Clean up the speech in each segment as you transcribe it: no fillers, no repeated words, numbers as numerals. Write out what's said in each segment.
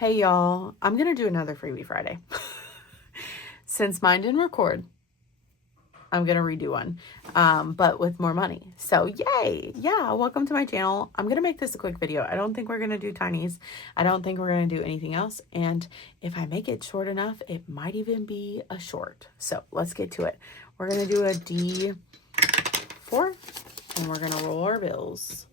Hey y'all, I'm gonna do another Freebie Friday. Since mine didn't record, I'm gonna redo one, but with more money. So yay! Yeah, welcome to my channel. I'm gonna make this a quick video. I don't think we're gonna do tinies. I don't think we're gonna do anything else. And if I make it short enough, it might even be a short. So let's get to it. We're gonna do a D4 and we're gonna roll our bills.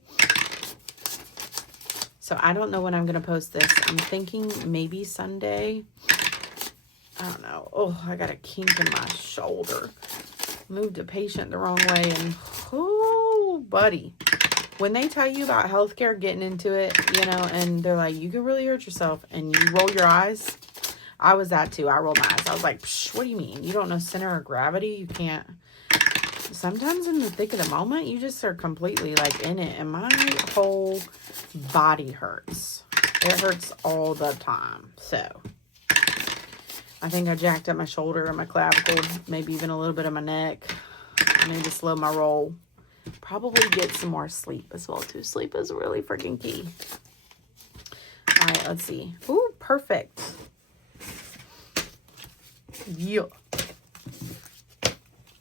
So I don't know when I'm going to post this. I'm thinking maybe Sunday. I don't know. Oh, I got a kink in my shoulder. Moved a patient the wrong way. And, oh, buddy. When they tell you about healthcare, getting into it, you know, and they're like, you can really hurt yourself. And you roll your eyes. I was that too. I rolled my eyes. I was like, psh, what do you mean? You don't know center of gravity? You can't. Sometimes in the thick of the moment, you just are completely like in it. And my whole body hurts. It hurts all the time. So I think I jacked up my shoulder and my clavicle, maybe even a little bit of my neck. I need to slow my roll. Probably get some more sleep as well too. Sleep is really freaking key. All right, let's see. Ooh, perfect. Yeah.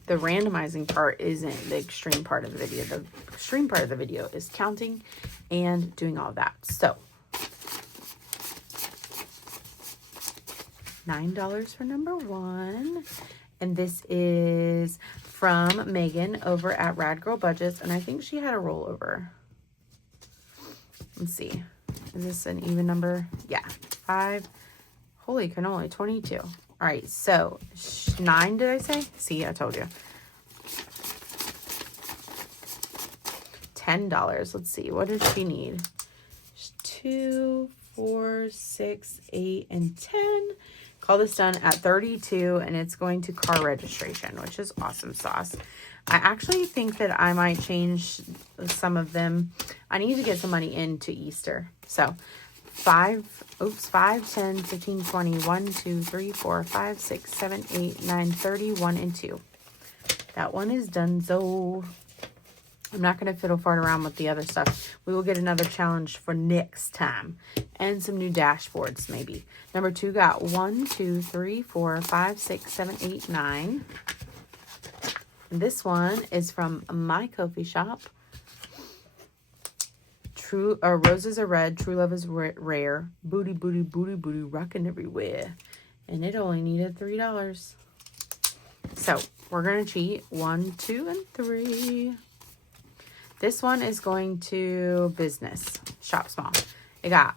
The randomizing part isn't the extreme part of the video. The extreme part of the video is counting and doing all of that. So, $9 for number one. And this is from Megan over at Rad Girl Budgets. And I think she had a rollover. Let's see. Is this an even number? Yeah. 5. Holy cannoli, 22. All right, so 9, did I say? See, I told you. $10. Let's see. What does she need? 2, 4, 6, 8, and 10. Call this done at 32, and it's going to car registration, which is awesome sauce. I actually think that I might change some of them. I need to get some money into Easter. So 5, 10, 15, 20, 1, 2, 3, 4, 5, 6, 7, 8, 9, 30, 1, and 2. That one is done. So I'm not going to fiddle fart around with the other stuff. We will get another challenge for next time. And some new dashboards, maybe. Number 2 got 1, 2, 3, 4, 5, 6, 7, 8, 9. And this one is from my Ko-fi shop. Roses are red, true love is rare. Booty, booty, booty, booty, rocking everywhere. And it only needed $3. So we're going to cheat 1, 2, and 3. This one is going to business, shop small. It got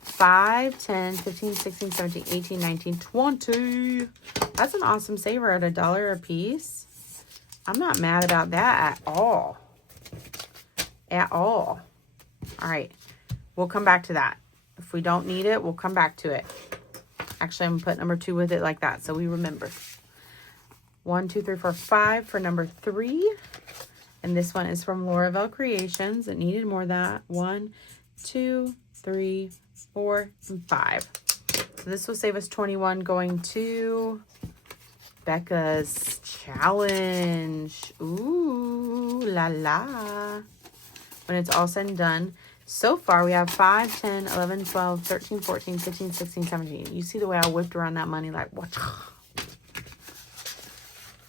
5, 10, 15, 16, 17, 18, 19, 20. That's an awesome saver at $1 a piece. I'm not mad about that at all. At all. All right, we'll come back to that. If we don't need it, we'll come back to it. Actually, I'm going to put number 2 with it like that so we remember. 1, 2, 3, 4, 5 for number 3. And this one is from Lauravel Creations. It needed more of that. 1, 2, 3, 4, and 5. So this will save us 21 going to Becca's challenge. Ooh, la la. When it's all said and done. So far, we have 5, 10, 11, 12, 13, 14, 15, 16, 17. You see the way I whipped around that money like, what?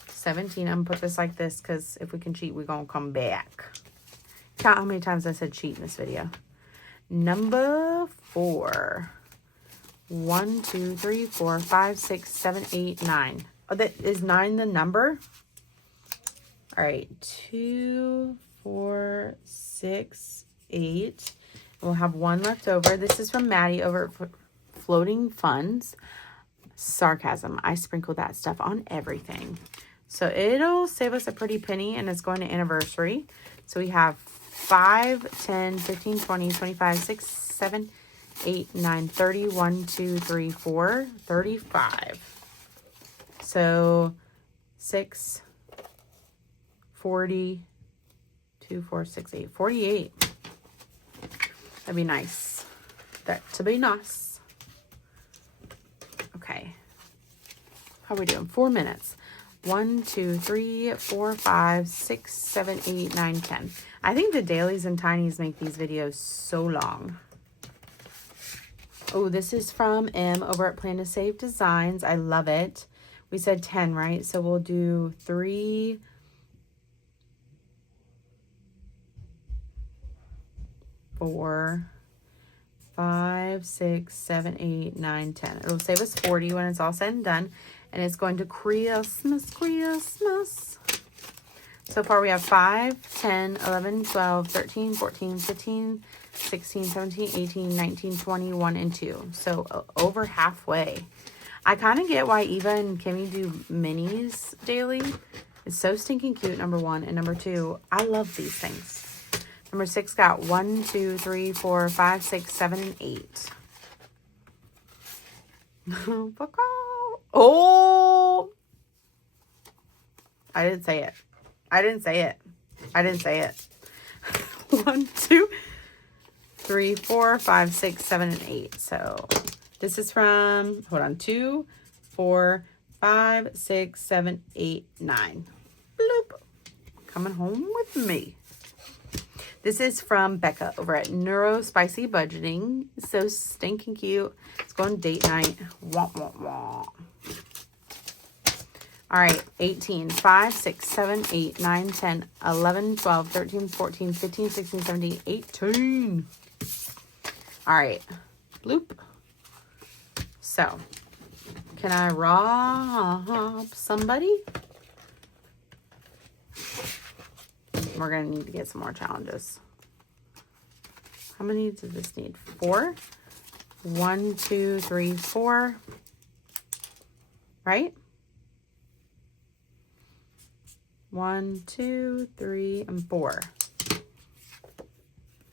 17. I'm going to put this like this because if we can cheat, we're going to come back. Count how many times I said cheat in this video. Number 4. 1, 2, 3, 4, 5, 6, 7, 8, 9. Oh, that is 9 the number? All right. 2, 4, 6, 8. We'll have 1 left over. This is from Maddie over at Floating Funds. Sarcasm. I sprinkle that stuff on everything. So it'll save us a pretty penny, and it's going to anniversary. So we have 5, 10, 15, 20, 25, 6, 7, 8, 9, 30, 1, 2, 3, 4, 35. So 6, 40, 2, 4, 6, 8, 48. That'd be nice. That to be nice. Okay. How are we doing? 4 minutes. 1, 2, 3, 4, 5, 6, 7, 8, 9, 10. I think the dailies and tinies make these videos so long. Oh, this is from M over at Plan to Save Designs. I love it. We said 10, right? So we'll do 3, 4, 5, 6, 7, 8, 9, 10. It'll save us 40 when it's all said and done. And it's going to Christmas. So far we have 5, 10, 11, 12, 13, 14, 15, 16, 17, 18, 19, 20, 1, and 2. So over halfway. I kind of get why Eva and Kimmy do minis daily. It's so stinking cute, number 1. And number 2, I love these things. Number 6 got 1, 2, 3, 4, 5, 6, 7, and 8. Oh! I didn't say it. 1, 2, 3, 4, 5, 6, 7, and 8. So this is from, hold on, 2, 4, 5, 6, 7, 8, 9. Bloop. Coming home with me. This is from Becca over at Neuro Spicy Budgeting. So stinking cute. It's going date night. Wah, wah, wah. All right, 18, 5, 6, 7, 8, 9, 10, 11, 12, 13, 14, 15, 16, 17, 18. All right, bloop. So, can I rob somebody? We're going to need to get some more challenges. How many does this need? 4? 1, 2, 3, 4. Right? 1, 2, 3, and 4.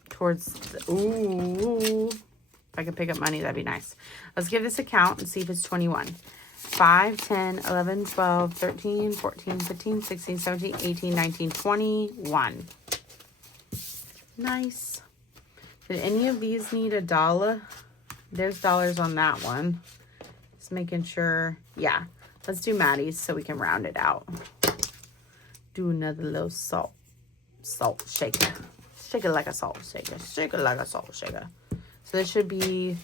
Towards the, ooh. If I could pick up money, that'd be nice. Let's give this a count and see if it's 21. 5, 10, 11, 12, 13, 14, 15, 16, 17, 18, 19, 20, 1. Nice. Did any of these need $1? There's dollars on that one. Just making sure. Yeah. Let's do Maddie's so we can round it out. Do another little salt shaker. Shake it like a salt shaker. Shake it like a salt shaker. So this should be,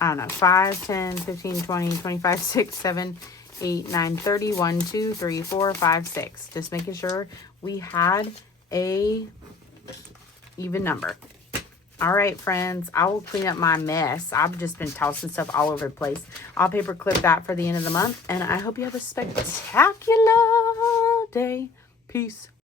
I don't know, 5, 10, 15, 20, 25, 6, 7, 8, 9, 30, 1, 2, 3, 4, 5, 6. Just making sure we had a even number. All right, friends, I will clean up my mess. I've just been tossing stuff all over the place. I'll paper clip that for the end of the month, and I hope you have a spectacular day. Peace.